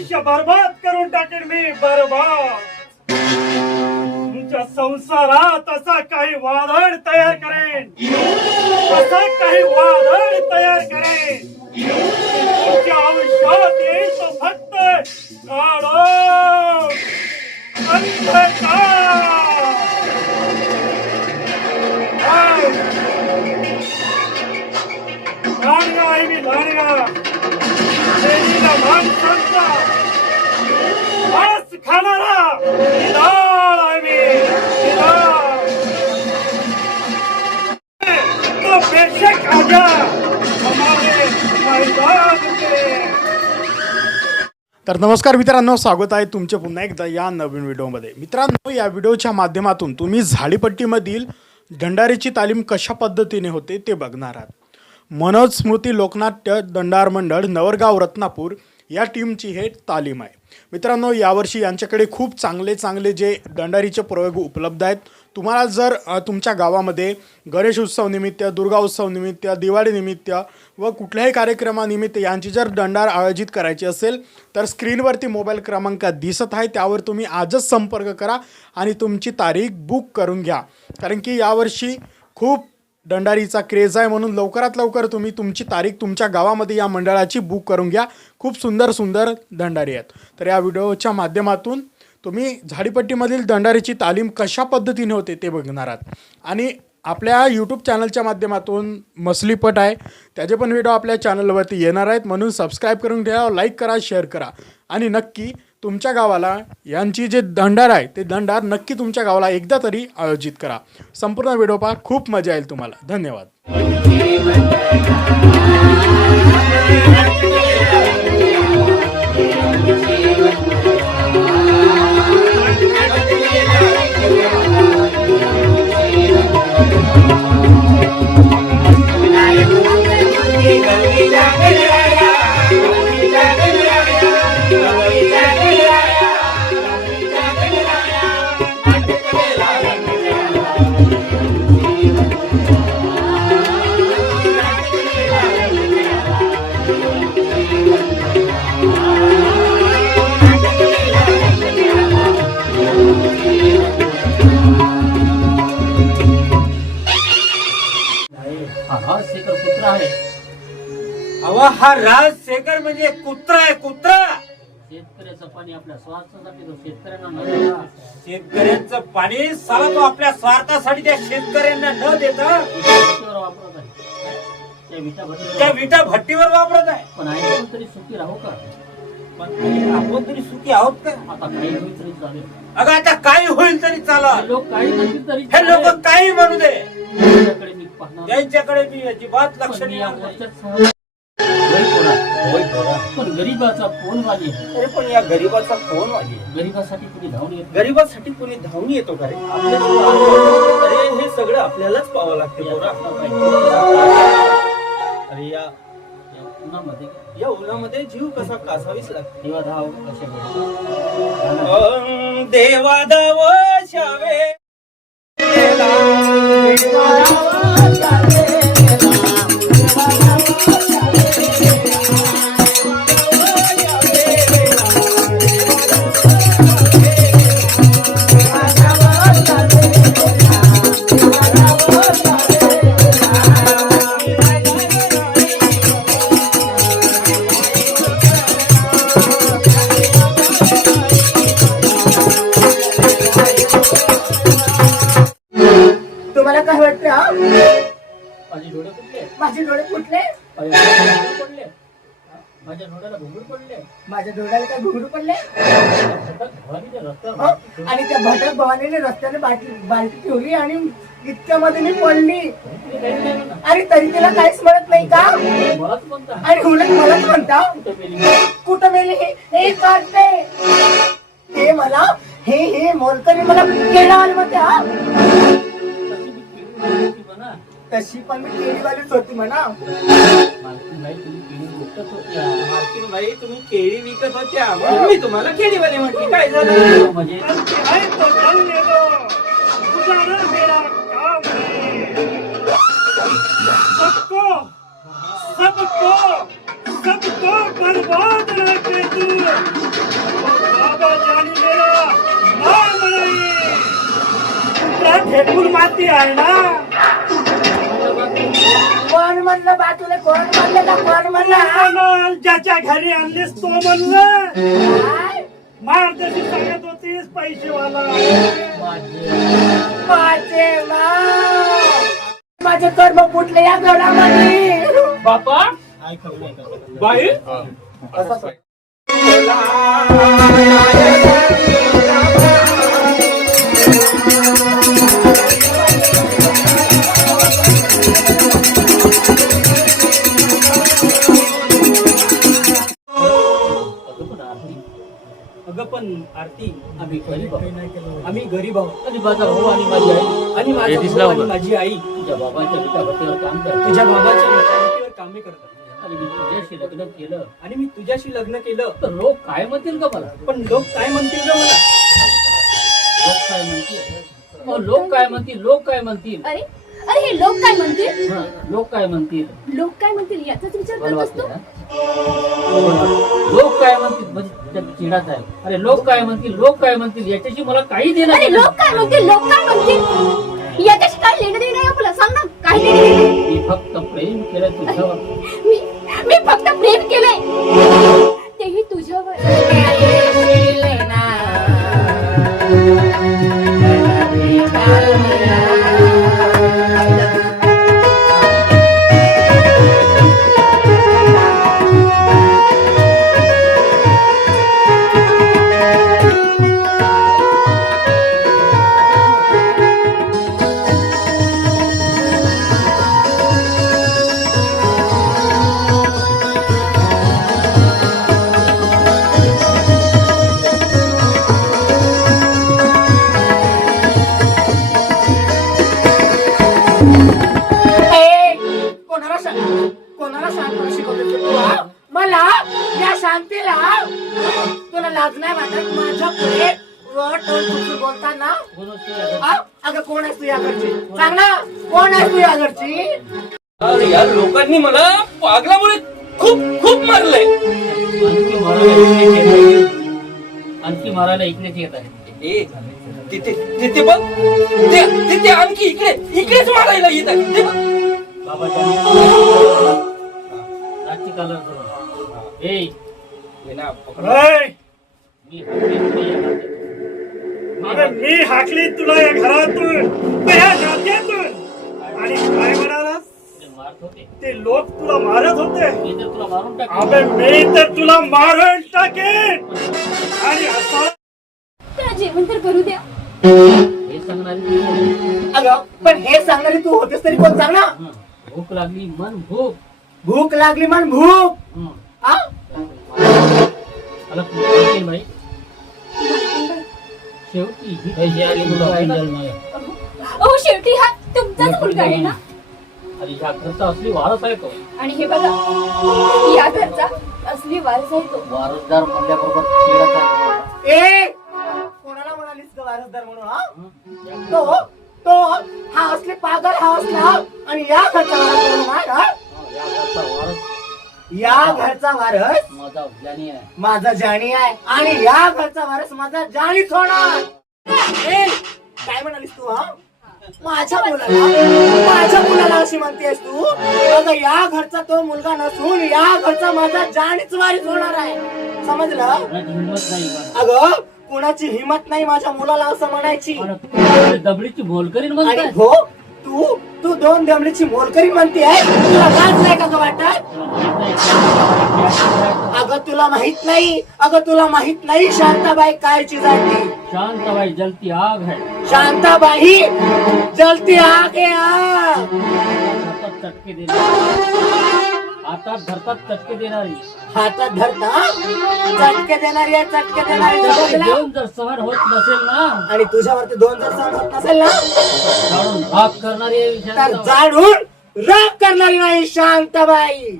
आयुष्य बर्बाद करून टाकेन मी, बर्बाद. तुमच्या संसारात असा काही वादळ तयार करेन, असा काही वादळ तयार करेन. तुमच्या आयुष्यात येईल तो फक्त काळोख, अंधकार. लांडगा आहे मी, लांडगा. देवीला माणसांचा मांस खाणारा निधाळ आहे मी, निधाळ. तो बेशक आजा हमारे मैदान में. तर नमस्कार मित्रांनो, स्वागत आहे तुमचे पुन्हा एकदा या नवीन व्हिडिओमध्ये. मित्रांनो, या व्हिडिओच्या माध्यमातून तुम्ही झाडीपट्टीमधील दंडारीची तालीम कशा पद्धतीने होते ते बघणार आहात. मनोज स्मृती लोकनाट्य दंडार मंडळ नवरगाव रत्नापूर या टीमची हे तालीम आहे. मित्रांनो, यावर्षी यांच्याकडे खूप चांगले जे दंडारीचे प्रयोग उपलब्ध आहेत. तुम्हाला जर तुमच्या गावामध्ये गणेश उत्सव निमित्त, दुर्गा उत्सव निमित्त, दिवाळी निमित्त व कुठल्याही कार्यक्रमानिमित्त यांची जर दंडार आयोजित करायची असेल तर स्क्रीनवरती मोबाईल क्रमांक दिसत आहे, त्यावर तुम्ही आजच संपर्क करा आणि तुमची तारीख बुक करून घ्या. कारण की यावर्षी खूप दंडारीचा क्रेज आहे, म्हणून लवकरात लवकर तुम्ही तुमची तारीख तुमच्या गावामध्ये या मंडळाची बुक करून घ्या. खूप सुंदर दंडारी आहेत. तर या व्हिडिओच्या माध्यमातून तुम्ही झाडीपट्टीमधील दंडारीची तालीम कशा पद्धतीने होते ते बघणार आहात. आणि आपल्या यूट्यूब चॅनलच्या माध्यमातून मसलीपट आहे, त्याचे पण व्हिडिओ आपल्या चॅनलवरती येणार आहेत. म्हणून सबस्क्राईब करून ठेवा, लाईक करा, शेअर करा आणि नक्की तुमच्या गावाला यांची जे दंडार आहे ते दंडार नक्की तुमच्या गावाला एकदा तरी आयोजित करा. संपूर्ण व्हिडिओ पहा, खूप मजा येईल तुम्हाला. धन्यवाद. हा राजशेखर म्हणजे कुत्रा आहे, कुत्रा. शेतकऱ्याचं पाणी आपल्या स्वार्थासाठी, तो शेतकऱ्यांना न देता, शेतकऱ्यांचं पाणी साला तो आपल्या स्वार्थासाठी त्या शेतकऱ्यांना न देता वापरत आहे. त्या विटा भट्टीवर वापरत आहे. पण आपण तरी सुखी राहू का? पण आपण तरी सुखी आहोत का? आता काही होईल तरी चालेल. अगं आता काही होईल तरी चालेल. लोक काही नसतील तरी हे लोक काही म्हणू दे, त्यांच्याकडे मी पाहणार, त्यांच्याकडे मी अजिबात लक्ष पण या नाही. मोर्चात पण गरीबाचा फोन वाली आहे. अरे पण या गरीबाचा फोन वाली आहे. गरीबासाठी कुणी धावून येत, गरीबासाठी कोणी धावून येतो का रे? अरे हे सगळं आपल्यालाच पाहावं लागते पोरा. अरे या उन्हामध्ये या उन्हामध्ये जीव कसा कासावीच लागते. देवा धाव अशा देवा धाव शावे तुम्हाला काय वाटतं? माझे डोळे फुटले, माझे डोळे फुटले, पडले, माझ्या डोळ्याला घुंगरू पडले, माझ्या डोळ्याला काय घुंगरू पडले. रस्त्यावर आणि त्या भटक भवानीने रस्त्याने बालटी ठेवली आणि इतक्यामध्ये मी पडली. आणि तरी तिला काहीच म्हणत नाही का? मलाच म्हणता, आणि उलट मलाच म्हणता कुठं मेली हे काढते. हे मला हे मोलकरी मला केळं आलं म्हणते. तशी पण मी केळीवालीच होती म्हणा. मालकीनबाई तुम्ही केळी विकत होत्या, म्हणून मी तुम्हाला केळीवाली म्हटली. काय झालं? म्हणजे सबको बर्बाद न कर तू. एकूण माती आहे ना. कोण म्हणलं बा तुला? कोण म्हणलं का? कोण म्हणलं? म्हणलं, ज्याच्या घरी आणलीस तो म्हणलं. काय? मारदेशी सांगत होतीस पैसेवाला माझे माझे कर्म फुटले या गडामध्ये. बापा बाई अगं पण आरती आम्ही गरीब आहोत. आम्ही गरीब आहोत आणि माझा भाऊ आणि माझी आई आणि माझा भाऊ आणि माझी आई तुझ्या बाबांच्या विटाभट्टीवर काम करते तुझ्या बाबाच्या विटाभट्टीवर कामे करतात आणि मी तुझ्याशी लग्न केलं आणि मी तुझ्याशी लग्न केलं तर लोक काय म्हणतील का मला? पण लोक काय म्हणतील ग मला? लोक काय म्हणतील? लोक काय म्हणतील? लोक काय म्हणतील? अरे अरे हे लोक काय म्हणतील? हा, लोक काय म्हणतील? लोक काय म्हणतील याचाच विचार मला करत असतो. वाटतं, लोक काय म्हणतील म्हणजे त्या चिडाच आहे. अरे लोक काय म्हणतील? लोक काय म्हणतील याच्याशी मला काही देणं अरे नाही. लोक काय म्हणतील? लोक काय म्हणतील याच्याशी काय लेणं देणं आहे आपलं? सांग ना काय देणं देणं आहे? मी फक्त प्रेम केलं तुझ्यावर. मी फक्त प्रेम केलंय तेही तुझ्यावर. कोणाला शांतपणे शिकवतो तू? हा? मला या शांतीला तुला लाज नाही वाटत माझ्या पुढे बोलताना? हा? अगं कोण आहेस तू या घरची? सांग ना कोण आहेस तू या घरची? अरे या लोकांनी मला पागलामुळे खूप खूप मारलंय. आणखी मारायला ऐकण्यात येत आहे. ए तिथे तिथे बघ तिथे आणखी इकडेच मारायला येत आहे. ते बघ. रातची कलर करून ए हे ना, पकड. ऐ, मी हाकली तुला या घरातून. अबे मी हाकली तुला या घरातून तू या नात्यातून. आणि काय म्हणालास? ते मारत होते. ते लोक तुला मारत होते. मी तर तुला मारून टाकेन. अबे मी तर तुला मारून टाकेन. आणि असं त्याला जेवण तर करू द्या. हे सांगणारी तू होती. अगं पण हे सांगणारी तू होतेस तरी कोण सांग ना? हं. भूक लागली मन भूक. भूक लागली म्हण भूक. हं. हा? मला तू सांगेल बाई शेवटी ही पैसे आली तुला ऐकलं नाही. अहो शेवटी हा तुमचाच मुलगा आहे ना. आणि ह्या घरचा असली वारस आहे तो. आणि हे बघा या घरचा असली वारस आहे तो. वारसदार म्हणल्याबरोबर चिडाचा ए कोणाला म्हणालीस ग वारसदार म्हणून? हा? तो हा असले पागल हा असला आणि या घरचा वारस म्हणून हा? या घरचा वारस या घरचा वारस माझा ज्ञानी आहे. माझा जाणी आहे आणि या घरचा वारस माझा जाणीच होणार. ए, काय म्हणालीस तू? हा माझ्या मुलाला अशी म्हणतेस तू? अगं या घरचा तो मुलगा नसून या घरचा माझा जाणीच वारीस होणार आहे. समजलं? कोणाची हिंमत नाही बा. अगं कुणाची हिंमत नाही माझ्या मुलाला असं म्हणायची. आणि तू दबडीची बोल करीन आणि म्हणताय. हो तू दोन दमडीची मोलकरी म्हणते आहे. तुला लाज नाही का ग वाटत? अगं तुला माहित नाही शांताबाई काय चीज आहे ती. शांताबाई जलती आग है. शांताबाई जलती आग है आग. हातात चटके देणारी. हातात धरतात चटके देणारी. हातात धरता चटके देणारी आहे, चटके देणारी. चटके समजलं? देऊन जर सहन होत नसेल ना आणि तुझ्यावरती दोन जर सहन होत नसेल ना काढून भाग करणारी आहे तर शांताबाई. जाडून राग करणारी नाही शांताबाई.